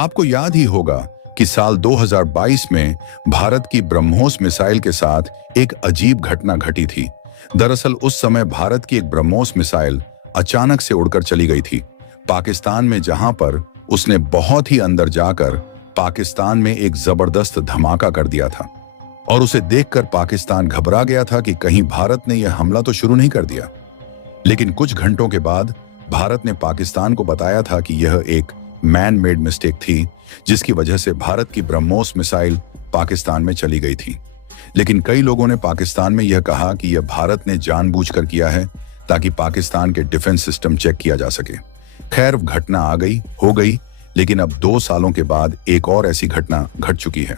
आपको याद ही होगा कि साल 2022 में भारत की ब्रह्मोस मिसाइल के साथ एक अजीब घटना घटी थी। दरअसल उस समय भारत की एक ब्रह्मोस मिसाइल अचानक से उड़कर चली गई थी पाकिस्तान में, जहां पर उसने बहुत ही अंदर जाकर पाकिस्तान में एक जबरदस्त धमाका कर दिया था। और उसे देखकर पाकिस्तान घबरा गया था कि कहीं भारत ने यह हमला तो शुरू नहीं कर दिया। लेकिन कुछ घंटों के बाद भारत ने पाकिस्तान को बताया था कि यह एक मैन मेड मिस्टेक थी, जिसकी वजह से भारत की ब्रह्मोस मिसाइल पाकिस्तान में चली गई थी। लेकिन कई लोगों ने पाकिस्तान में यह कहा कि यह भारत ने जानबूझकर किया है ताकि पाकिस्तान के डिफेंस सिस्टम चेक किया जा सके। खैर, घटना हो गई, लेकिन अब 2 सालों के बाद एक और ऐसी घटना घट चुकी है।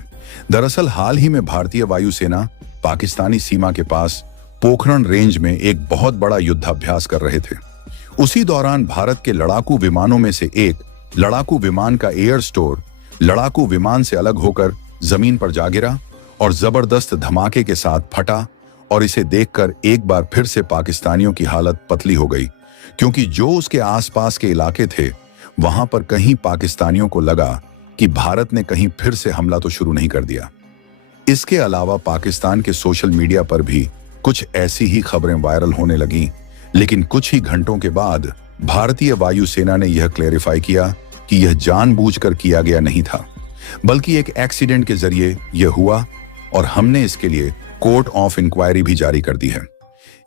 दरअसल हाल ही में भारतीय वायुसेना पाकिस्तानी सीमा के पास पोखरण रेंज में एक बहुत बड़ा युद्धाभ्यास कर रहे थे। उसी दौरान भारत के लड़ाकू विमानों में से एक लड़ाकू विमान का एयर स्टोर लड़ाकू विमान से अलग होकर जमीन पर जा गिरा और जबरदस्त धमाके के साथ फटा। और इसे देखकर एक बार फिर से पाकिस्तानियों की हालत पतली हो गई, क्योंकि जो उसके आसपास के इलाके थे वहां पर कहीं पाकिस्तानियों को लगा कि भारत ने कहीं फिर से हमला तो शुरू नहीं कर दिया। इसके अलावा पाकिस्तान के सोशल मीडिया पर भी कुछ ऐसी ही खबरें वायरल होने लगीं। लेकिन कुछ ही घंटों के बाद भारतीय वायुसेना ने यह क्लेरिफाई किया कि यह जानबूझकर किया गया नहीं था, बल्कि एक एक्सीडेंट के जरिए यह हुआ। और हमने इसके लिए कोर्ट ऑफ इंक्वायरी भी जारी कर दी है।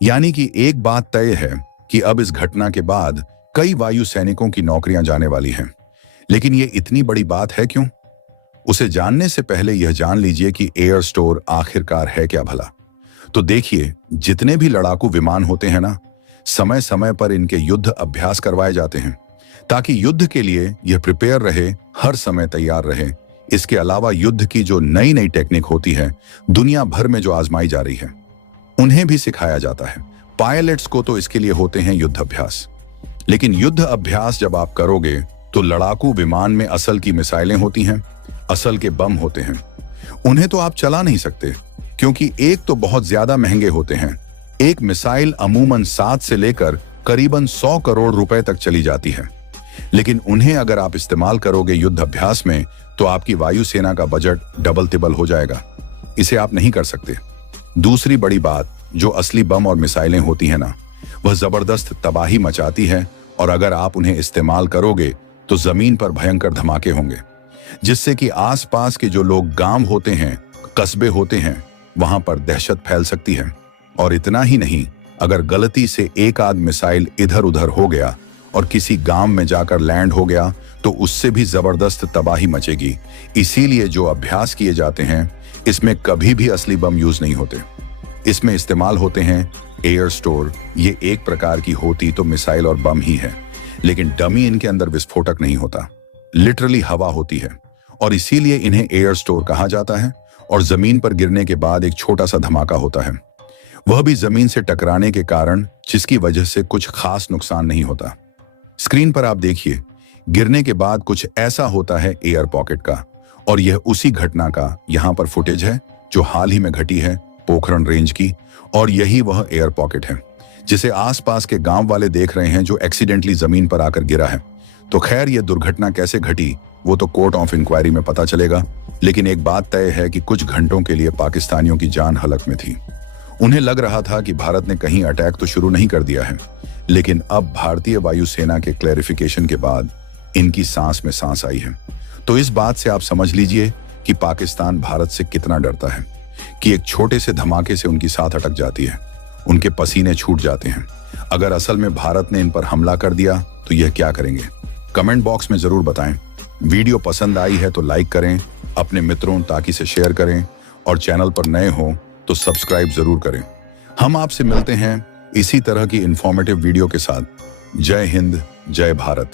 यानी कि एक बात तय है कि अब इस घटना के बाद कई वायु सैनिकों की नौकरियां जाने वाली हैं। लेकिन यह इतनी बड़ी बात है क्यों? उसे जानने से पहले यह जान लीजिए कि एयर स्टोर आखिरकार है क्या भला। तो देखिए, जितने भी लड़ाकू विमान होते हैं ना, समय समय पर इनके युद्ध अभ्यास करवाए जाते हैं ताकि युद्ध के लिए यह प्रिपेयर रहे, हर समय तैयार रहे। इसके अलावा युद्ध की जो नई नई टेक्निक होती है दुनिया भर में जो आजमाई जा रही है, उन्हें भी सिखाया जाता है। पायलट्स को तो इसके लिए होते हैं युद्ध अभ्यास। लेकिन युद्ध अभ्यास जब आप करोगे तो लड़ाकू विमान में असल की मिसाइलें होती हैं, असल के बम होते हैं। उन्हें तो आप चला नहीं सकते, क्योंकि एक तो बहुत ज्यादा महंगे होते हैं। एक मिसाइल अमूमन 7 से लेकर करीबन 100 करोड़ रुपए तक चली जाती है। लेकिन उन्हें अगर आप इस्तेमाल करोगे युद्ध अभ्यास में तो आपकी वायुसेना का बजट डबल तिबल हो जाएगा। इसे आप नहीं कर सकते। दूसरी बड़ी बात, जो असली बम और मिसाइलें होती हैं ना, वह जबरदस्त तबाही मचाती है। और अगर आप उन्हें इस्तेमाल करोगे तो जमीन पर भयंकर धमाके होंगे, जिससे कि आसपास के जो लोग गांव होते हैं, कस्बे होते हैं, वहां पर दहशत फैल सकती है। और इतना ही नहीं, अगर गलती से एक आध मिसाइल इधर उधर हो गया और किसी गांव में जाकर लैंड हो गया तो उससे भी जबरदस्त तबाही मचेगी। इसीलिए जो अभ्यास किए जाते हैं इसमें कभी भी असली बम यूज नहीं होते। इसमें इस्तेमाल होते हैं एयर स्टोर। ये एक प्रकार की होती तो मिसाइल और बम ही है, लेकिन डमी इनके अंदर विस्फोटक नहीं होता, लिटरली हवा होती है। और इसीलिए इन्हें एयर स्टोर कहा जाता है। और जमीन पर गिरने के बाद एक छोटा सा धमाका होता है, वह भी जमीन से टकराने के कारण, जिसकी वजह से कुछ खास नुकसान नहीं होता। स्क्रीन पर आप देखिए, गिरने के बाद कुछ ऐसा होता है एयर पॉकेट का। और यह उसी घटना का यहाँ पर फुटेज है जो हाल ही में घटी है पोखरण रेंज की। और यही वह एयर पॉकेट है जिसे आसपास के गांव वाले देख रहे हैं, जो एक्सीडेंटली जमीन पर आकर गिरा है। तो खैर, यह दुर्घटना कैसे घटी वो तो कोर्ट ऑफ इंक्वायरी में पता चलेगा। लेकिन एक बात तय है कि कुछ घंटों के लिए पाकिस्तानियों की जान हलक में थी। उन्हें लग रहा था कि भारत ने कहीं अटैक तो शुरू नहीं कर दिया है। लेकिन अब भारतीय वायुसेना के क्लैरिफिकेशन के बाद इनकी सांस में सांस आई है। तो इस बात से आप समझ लीजिए कि पाकिस्तान भारत से कितना डरता है, कि एक छोटे से धमाके से उनकी सांस अटक जाती है, उनके पसीने छूट जाते हैं। अगर असल में भारत ने इन पर हमला कर दिया तो यह क्या करेंगे? कमेंट बॉक्स में जरूर बताएं। वीडियो पसंद आई है तो लाइक करें, अपने मित्रों ताकि से शेयर करें, और चैनल पर नए हो तो सब्सक्राइब जरूर करें। हम आपसे मिलते हैं इसी तरह की इंफॉर्मेटिव वीडियो के साथ। जय हिंद, जय भारत।